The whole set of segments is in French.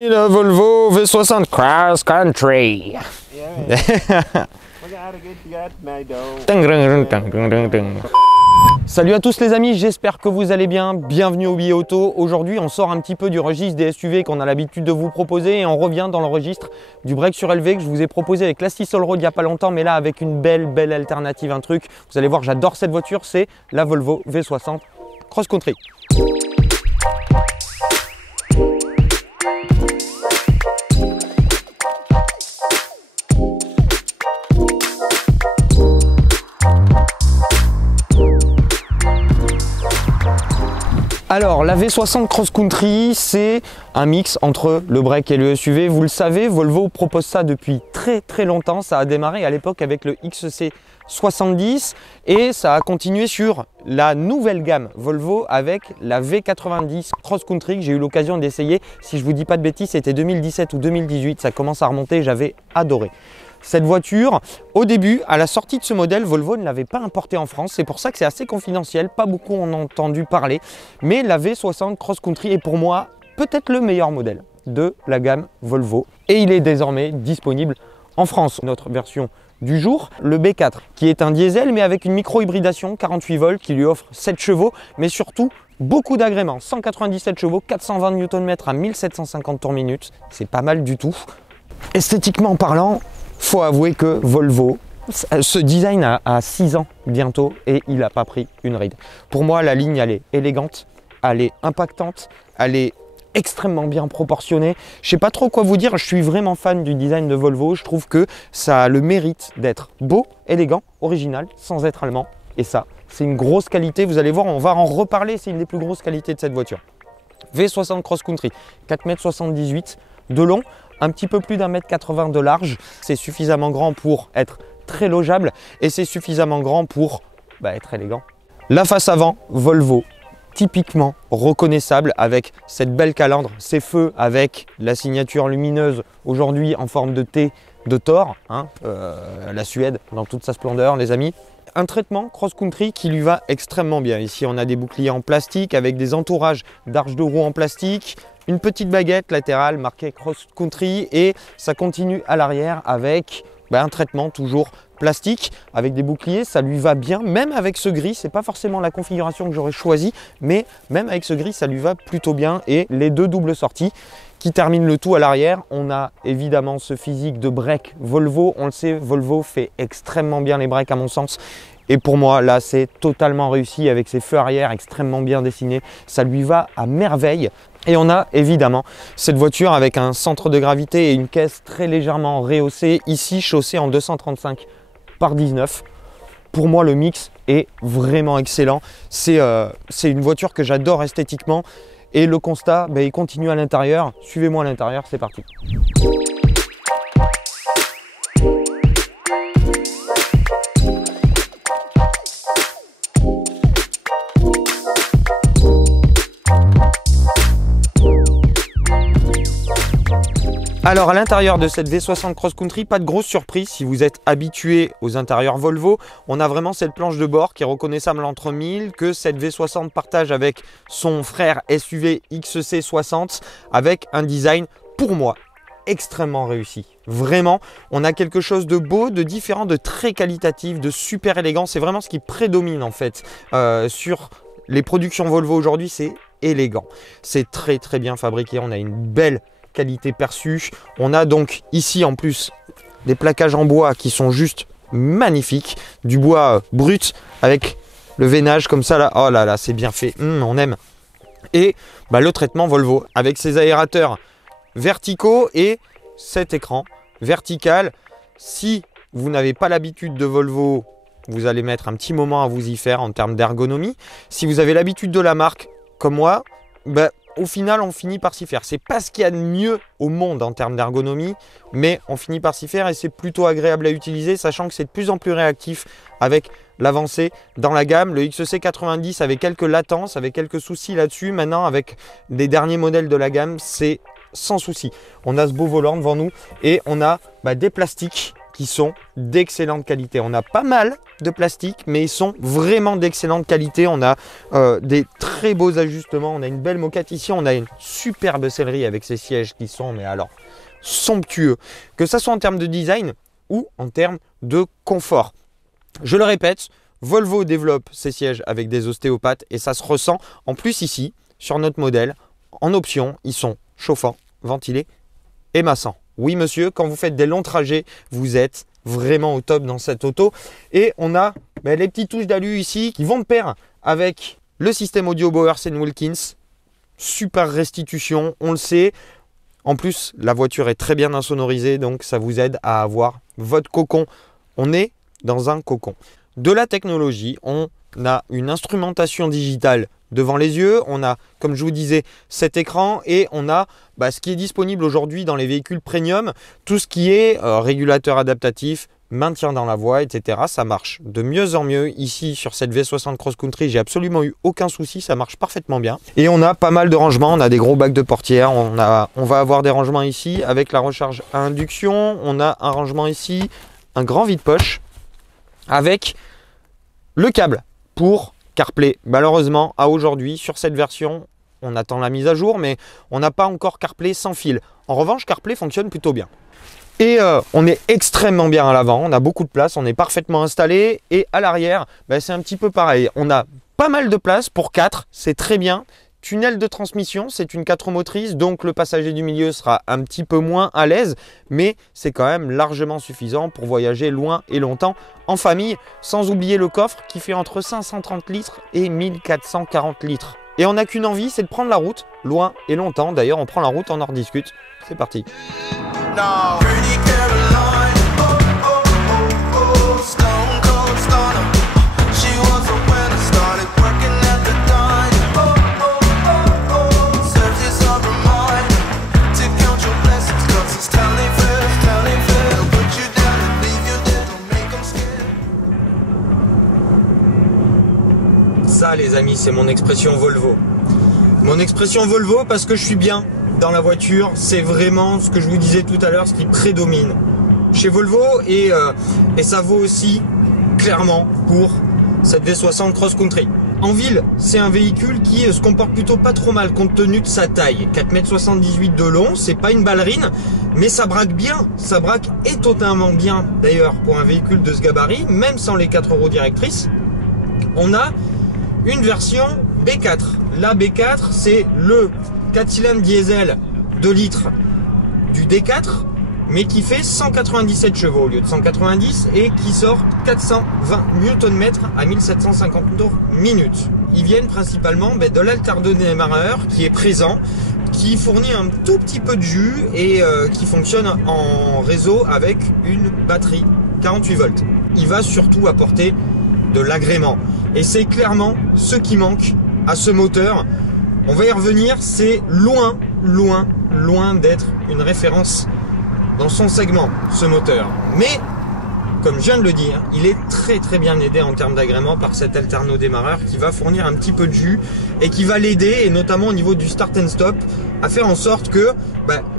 Le Volvo V60 Cross Country. Salut à tous les amis, j'espère que vous allez bien. Bienvenue au Billet Auto. Aujourd'hui, on sort un petit peu du registre des SUV qu'on a l'habitude de vous proposer et on revient dans le registre du break surélevé que je vous ai proposé avec la All Road il n'y a pas longtemps, mais là avec une belle alternative, un truc. Vous allez voir, j'adore cette voiture, c'est la Volvo V60 Cross Country. Alors la V60 Cross Country, c'est un mix entre le break et le SUV. Vous le savez, Volvo propose ça depuis très longtemps. Ça a démarré à l'époque avec le XC70 et ça a continué sur la nouvelle gamme Volvo avec la V90 Cross Country que j'ai eu l'occasion d'essayer. Si je vous dis pas de bêtises, c'était 2017 ou 2018. Ça commence à remonter, j'avais adoré. Cette voiture, au début, à la sortie de ce modèle, Volvo ne l'avait pas importée en France. C'est pour ça que c'est assez confidentiel, pas beaucoup en ont entendu parler. Mais la V60 Cross Country est pour moi peut-être le meilleur modèle de la gamme Volvo. Et il est désormais disponible en France. Notre version du jour, le B4, qui est un diesel mais avec une micro-hybridation 48 volts qui lui offre 7 chevaux, mais surtout beaucoup d'agréments. 197 chevaux, 420 Nm à 1750 tours minute. C'est pas mal du tout. Esthétiquement parlant, faut avouer que Volvo, ce design a 6 ans bientôt et il n'a pas pris une ride. Pour moi, la ligne, elle est élégante, elle est impactante, elle est extrêmement bien proportionnée. Je sais pas trop quoi vous dire, je suis vraiment fan du design de Volvo. Je trouve que ça a le mérite d'être beau, élégant, original, sans être allemand. Et ça, c'est une grosse qualité. Vous allez voir, on va en reparler, c'est une des plus grosses qualités de cette voiture. V60 Cross Country, 4,78 m de long, un petit peu plus d'1,80 m de large. C'est suffisamment grand pour être très logeable et c'est suffisamment grand pour être élégant. La face avant, Volvo, typiquement reconnaissable avec cette belle calandre, ces feux avec la signature lumineuse aujourd'hui en forme de T de Thor, la Suède dans toute sa splendeur les amis. Un traitement Cross Country qui lui va extrêmement bien. Ici on a des boucliers en plastique avec des entourages d'arches de roue en plastique, une petite baguette latérale marquée Cross Country et ça continue à l'arrière avec un traitement toujours plastique avec des boucliers. Ça lui va bien, même avec ce gris. C'est pas forcément la configuration que j'aurais choisie, mais même avec ce gris ça lui va plutôt bien. Et les deux doubles sorties qui terminent le tout à l'arrière. On a évidemment ce physique de break Volvo. On le sait, Volvo fait extrêmement bien les breaks à mon sens. Et pour moi, là, c'est totalement réussi avec ses feux arrière extrêmement bien dessinés. Ça lui va à merveille. Et on a évidemment cette voiture avec un centre de gravité et une caisse très légèrement rehaussée. Ici, chaussée en 235 par 19. Pour moi, le mix est vraiment excellent. C'est une voiture que j'adore esthétiquement. Et le constat, il continue à l'intérieur. Suivez-moi à l'intérieur, c'est parti. Alors à l'intérieur de cette V60 Cross Country, pas de grosse surprise si vous êtes habitué aux intérieurs Volvo. On a vraiment cette planche de bord qui est reconnaissable entre mille, que cette V60 partage avec son frère SUV XC60 avec un design pour moi extrêmement réussi. Vraiment, on a quelque chose de beau, de différent, de très qualitatif, de super élégant. C'est vraiment ce qui prédomine en fait sur les productions Volvo aujourd'hui, c'est élégant. C'est très bien fabriqué, on a une belle qualité perçue. On a donc ici en plus des plaquages en bois qui sont juste magnifiques, du bois brut avec le veinage comme ça là, oh là là, c'est bien fait, on aime. Et le traitement Volvo avec ses aérateurs verticaux et cet écran vertical. Si vous n'avez pas l'habitude de Volvo, vous allez mettre un petit moment à vous y faire en termes d'ergonomie. Si vous avez l'habitude de la marque comme moi, au final, on finit par s'y faire. C'est pas ce qu'il y a de mieux au monde en termes d'ergonomie, mais on finit par s'y faire et c'est plutôt agréable à utiliser, sachant que c'est de plus en plus réactif avec l'avancée dans la gamme. Le XC90 avait quelques latences, avait quelques soucis là-dessus. Maintenant, avec les derniers modèles de la gamme, c'est sans souci. On a ce beau volant devant nous et on a des plastiques qui sont d'excellente qualité. On a pas mal de plastique, mais ils sont vraiment d'excellente qualité. On a des très beaux ajustements, on a une belle moquette ici, on a une superbe sellerie avec ces sièges qui sont, mais alors, somptueux. Que ça soit en termes de design ou en termes de confort. Je le répète, Volvo développe ses sièges avec des ostéopathes et ça se ressent. En plus ici, sur notre modèle, en option, ils sont chauffants, ventilés et massants. Oui monsieur, quand vous faites des longs trajets, vous êtes vraiment au top dans cette auto. Et on a les petites touches d'alu ici qui vont de pair avec le système audio Bowers & Wilkins. Super restitution, on le sait. En plus, la voiture est très bien insonorisée, donc ça vous aide à avoir votre cocon. On est dans un cocon. De la technologie, on a une instrumentation digitale devant les yeux, on a, comme je vous disais, cet écran et on a ce qui est disponible aujourd'hui dans les véhicules premium, tout ce qui est régulateur adaptatif, maintien dans la voie, etc. Ça marche de mieux en mieux. Ici, sur cette V60 Cross Country, j'ai absolument eu aucun souci, ça marche parfaitement bien. Et on a pas mal de rangements, on a des gros bacs de portière, on va avoir des rangements ici avec la recharge à induction, on a un rangement ici, un grand vide-poche avec le câble pour CarPlay. Malheureusement, à aujourd'hui, sur cette version, on attend la mise à jour, mais on n'a pas encore CarPlay sans fil. En revanche, CarPlay fonctionne plutôt bien. Et on est extrêmement bien à l'avant, on a beaucoup de place, on est parfaitement installé. Et à l'arrière, c'est un petit peu pareil. On a pas mal de place pour 4, c'est très bien. Tunnel de transmission, c'est une 4 motrices, donc le passager du milieu sera un petit peu moins à l'aise, mais c'est quand même largement suffisant pour voyager loin et longtemps en famille, sans oublier le coffre qui fait entre 530 litres et 1440 litres. Et on n'a qu'une envie, c'est de prendre la route, loin et longtemps. D'ailleurs, on prend la route, on en rediscute. C'est parti. Ça les amis, c'est mon expression Volvo. Mon expression Volvo parce que je suis bien dans la voiture, c'est vraiment ce que je vous disais tout à l'heure, ce qui prédomine chez Volvo et ça vaut aussi clairement pour cette V60 Cross Country. En ville, c'est un véhicule qui se comporte plutôt pas trop mal compte tenu de sa taille. 4,78 m de long, c'est pas une ballerine, mais ça braque bien, ça braque étonnamment bien d'ailleurs pour un véhicule de ce gabarit, même sans les 4 roues directrices. On a une version B4. La B4, c'est le 4 cylindres diesel 2 litres du D4, mais qui fait 197 chevaux au lieu de 190 et qui sort 420 Nm à 1750 Nm. Ils viennent principalement de l'alterdémarreur qui est présent, qui fournit un tout petit peu de jus et qui fonctionne en réseau avec une batterie 48 volts. Il va surtout apporter de l'agrément. Et c'est clairement ce qui manque à ce moteur. On va y revenir, c'est loin, loin, loin d'être une référence dans son segment, ce moteur. Mais, comme je viens de le dire, il est très très bien aidé en termes d'agrément par cet alterno-démarreur qui va fournir un petit peu de jus et qui va l'aider, et notamment au niveau du start and stop, à faire en sorte que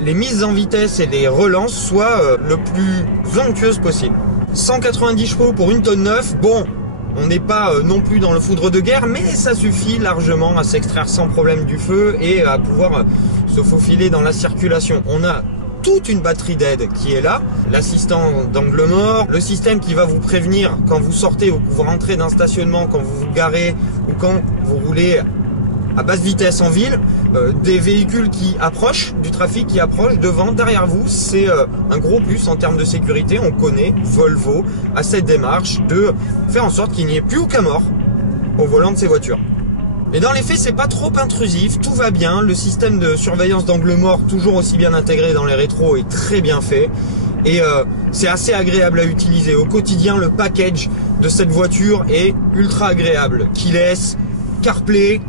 les mises en vitesse et les relances soient le plus onctueuses possible. 190 chevaux pour 1 tonne 9, bon, on n'est pas non plus dans le foudre de guerre, mais ça suffit largement à s'extraire sans problème du feu et à pouvoir se faufiler dans la circulation. On a toute une batterie d'aide qui est là, l'assistant d'angle mort, le système qui va vous prévenir quand vous sortez ou que vous rentrez d'un stationnement, quand vous vous garez ou quand vous roulez à basse vitesse en ville, des véhicules qui approchent, du trafic qui approche devant, derrière vous, c'est un gros plus en termes de sécurité. On connaît Volvo à cette démarche de faire en sorte qu'il n'y ait plus aucun mort au volant de ces voitures. Mais dans les faits, c'est pas trop intrusif, tout va bien, le système de surveillance d'angle mort, toujours aussi bien intégré dans les rétros, est très bien fait. Et c'est assez agréable à utiliser. Au quotidien, le package de cette voiture est ultra agréable. Keyless, CarPlay,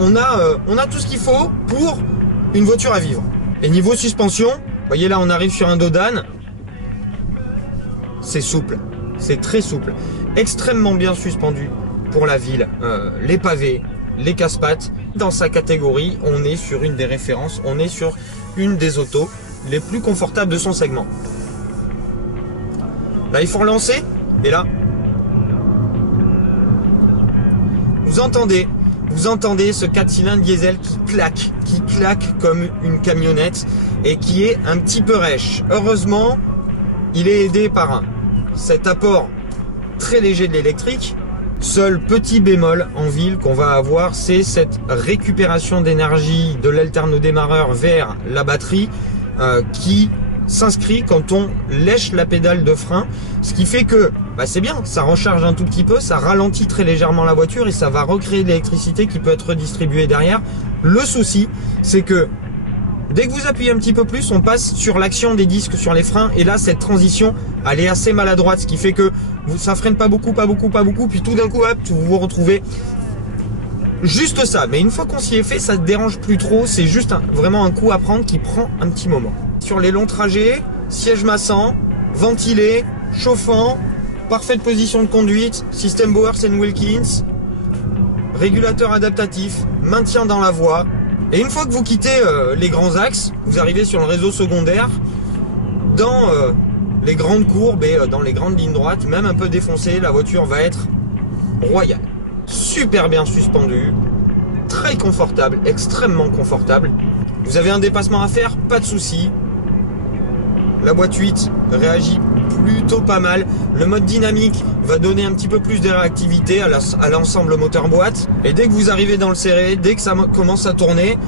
on a tout ce qu'il faut pour une voiture à vivre. Et niveau suspension, vous voyez là on arrive sur un dos d'âne, c'est souple, c'est très souple, extrêmement bien suspendu pour la ville, les pavés, les casse-pattes. Dans sa catégorie, on est sur une des références, on est sur une des autos les plus confortables de son segment. Là, il faut relancer. Et là, vous entendez ce 4 cylindres diesel qui claque comme une camionnette et qui est un petit peu rêche. Heureusement, il est aidé par cet apport très léger de l'électrique. Seul petit bémol en ville qu'on va avoir, c'est cette récupération d'énergie de l'alternodémarreur vers la batterie qui s'inscrit quand on lèche la pédale de frein, ce qui fait que c'est bien, ça recharge un tout petit peu, ça ralentit très légèrement la voiture et ça va recréer de l'électricité qui peut être redistribuée derrière. Le souci, c'est que dès que vous appuyez un petit peu plus, on passe sur l'action des disques sur les freins et là cette transition elle est assez maladroite, ce qui fait que ça freine pas beaucoup, puis tout d'un coup hop, vous vous retrouvez juste ça. Mais une fois qu'on s'y est fait, ça ne dérange plus trop, c'est juste vraiment un coup à prendre qui prend un petit moment. Sur les longs trajets, siège massant, ventilé, chauffant, parfaite position de conduite, système Bowers & Wilkins, régulateur adaptatif, maintien dans la voie. Et une fois que vous quittez les grands axes, vous arrivez sur le réseau secondaire, dans les grandes courbes et dans les grandes lignes droites, même un peu défoncée, la voiture va être royale. Super bien suspendue, très confortable, extrêmement confortable. Vous avez un dépassement à faire, pas de souci. La boîte 8 réagit plutôt pas mal. Le mode dynamique va donner un petit peu plus de réactivité à l'ensemble moteur-boîte. Et dès que vous arrivez dans le serré, dès que ça commence à tourner,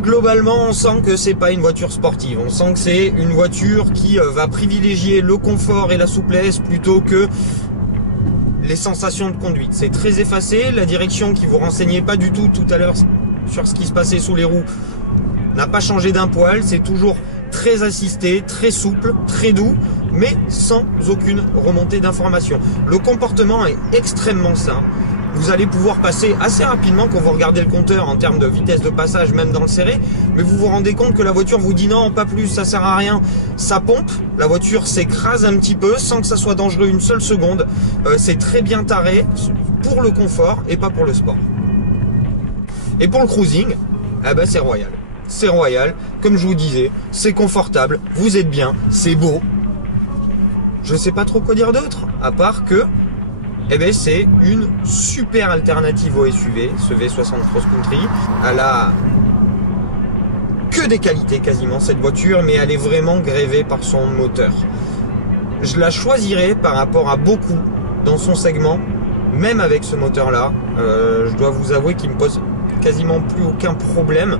globalement on sent que c'est pas une voiture sportive. On sent que c'est une voiture qui va privilégier le confort et la souplesse plutôt que les sensations de conduite. C'est très effacé. La direction qui vous renseignait pas du tout à l'heure sur ce qui se passait sous les roues n'a pas changé d'un poil. C'est toujours très assisté, très souple, très doux, mais sans aucune remontée d'information. Le comportement est extrêmement sain. Vous allez pouvoir passer assez rapidement quand vous regardez le compteur en termes de vitesse de passage, même dans le serré, mais vous vous rendez compte que la voiture vous dit non, pas plus, ça sert à rien. Ça pompe, la voiture s'écrase un petit peu sans que ça soit dangereux une seule seconde. C'est très bien taré pour le confort et pas pour le sport. Et pour le cruising, c'est royal. C'est royal, comme je vous disais, c'est confortable, vous êtes bien, c'est beau. Je sais pas trop quoi dire d'autre, à part que c'est une super alternative au SUV, ce V60 Cross Country. Elle a que des qualités quasiment cette voiture, mais elle est vraiment grévée par son moteur. Je la choisirais par rapport à beaucoup dans son segment, même avec ce moteur-là. Je dois vous avouer qu'il me pose quasiment plus aucun problème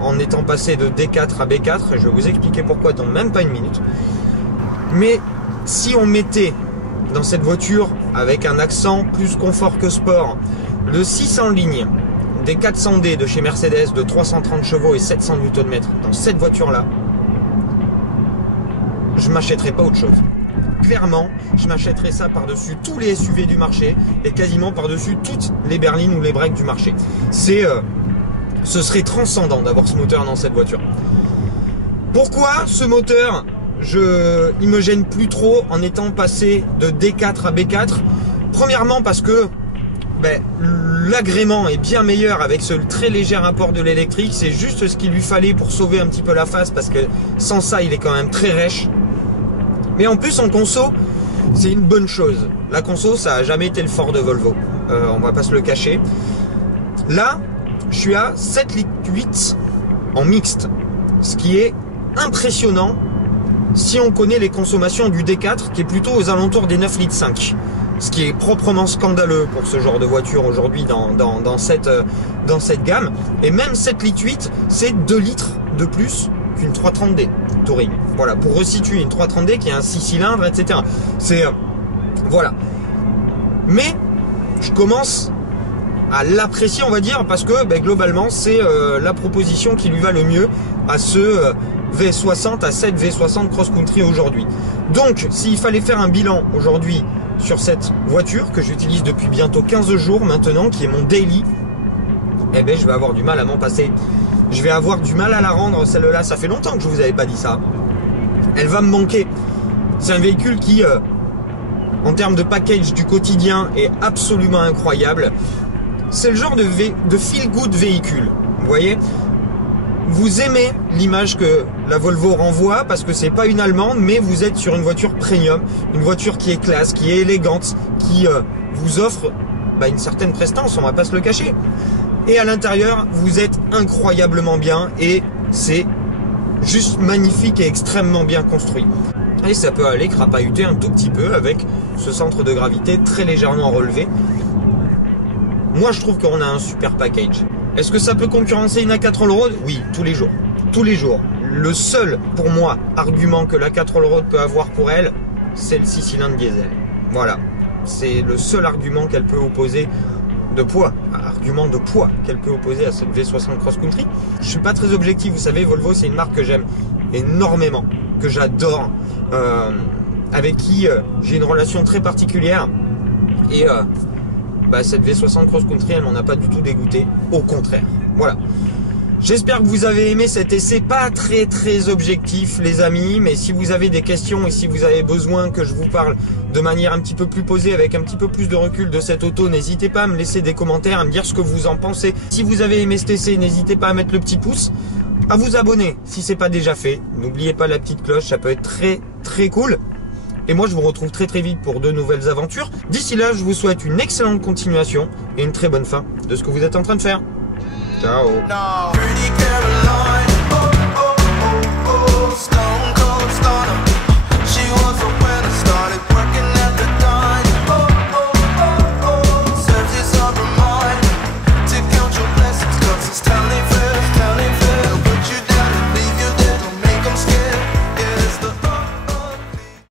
en étant passé de D4 à B4. Je vais vous expliquer pourquoi dans même pas une minute. Mais si on mettait dans cette voiture avec un accent plus confort que sport, le 600 ligne des 400D de chez Mercedes de 330 chevaux et 700 Nm dans cette voiture-là, je m'achèterais pas autre chose. Clairement, je m'achèterais ça par-dessus tous les SUV du marché et quasiment par-dessus toutes les berlines ou les breaks du marché. Ce serait transcendant d'avoir ce moteur dans cette voiture. Pourquoi ce moteur il me gêne plus trop en étant passé de D4 à B4? Premièrement parce que l'agrément est bien meilleur avec ce très léger apport de l'électrique. C'est juste ce qu'il lui fallait pour sauver un petit peu la face, parce que sans ça il est quand même très rêche. Mais en plus en conso, c'est une bonne chose. La conso, ça n'a jamais été le fort de Volvo, on va pas se le cacher. Là, je suis à 7,8 litres en mixte, ce qui est impressionnant si on connaît les consommations du D4 qui est plutôt aux alentours des 9,5 litres. Ce qui est proprement scandaleux pour ce genre de voiture aujourd'hui dans cette gamme. Et même 7,8 litres, c'est 2 litres de plus qu'une 330D Touring. Voilà, pour resituer une 330D qui a un 6 cylindres, etc. Voilà. Mais je commence à l'apprécier, on va dire, parce que globalement, c'est la proposition qui lui va le mieux à ce V60, à cette V60 Cross Country aujourd'hui. Donc, s'il fallait faire un bilan aujourd'hui sur cette voiture que j'utilise depuis bientôt 15 jours maintenant, qui est mon daily, je vais avoir du mal à m'en passer. Je vais avoir du mal à la rendre, celle-là. Ça fait longtemps que je vous avais pas dit ça. Elle va me manquer. C'est un véhicule qui, en termes de package du quotidien, est absolument incroyable. C'est le genre de feel-good véhicule. Vous voyez, vous aimez l'image que la Volvo renvoie parce que c'est pas une allemande, mais vous êtes sur une voiture premium, une voiture qui est classe, qui est élégante, qui vous offre une certaine prestance, on va pas se le cacher. Et à l'intérieur, vous êtes incroyablement bien et c'est juste magnifique et extrêmement bien construit. Et ça peut aller crapahuter un tout petit peu avec ce centre de gravité très légèrement relevé. Moi, je trouve qu'on a un super package. Est-ce que ça peut concurrencer une A4 Allroad? Oui, tous les jours. Tous les jours. Le seul, pour moi, argument que la 4 Allroad peut avoir pour elle, c'est le 6 cylindres diesel. Voilà. C'est le seul argument qu'elle peut opposer de poids. Argument de poids qu'elle peut opposer à cette V60 Cross Country. Je suis pas très objectif, vous savez, Volvo, c'est une marque que j'aime énormément, que j'adore, avec qui j'ai une relation très particulière. Et cette V60 Cross Country, elle m'en a pas du tout dégoûté, au contraire. Voilà. J'espère que vous avez aimé cet essai, pas très objectif les amis, mais si vous avez des questions et si vous avez besoin que je vous parle de manière un petit peu plus posée, avec un petit peu plus de recul de cette auto, n'hésitez pas à me laisser des commentaires, à me dire ce que vous en pensez. Si vous avez aimé cet essai, n'hésitez pas à mettre le petit pouce, à vous abonner si c'est pas déjà fait. N'oubliez pas la petite cloche, ça peut être très cool. Et moi je vous retrouve très vite pour de nouvelles aventures. D'ici là, je vous souhaite une excellente continuation et une très bonne fin de ce que vous êtes en train de faire. Ciao.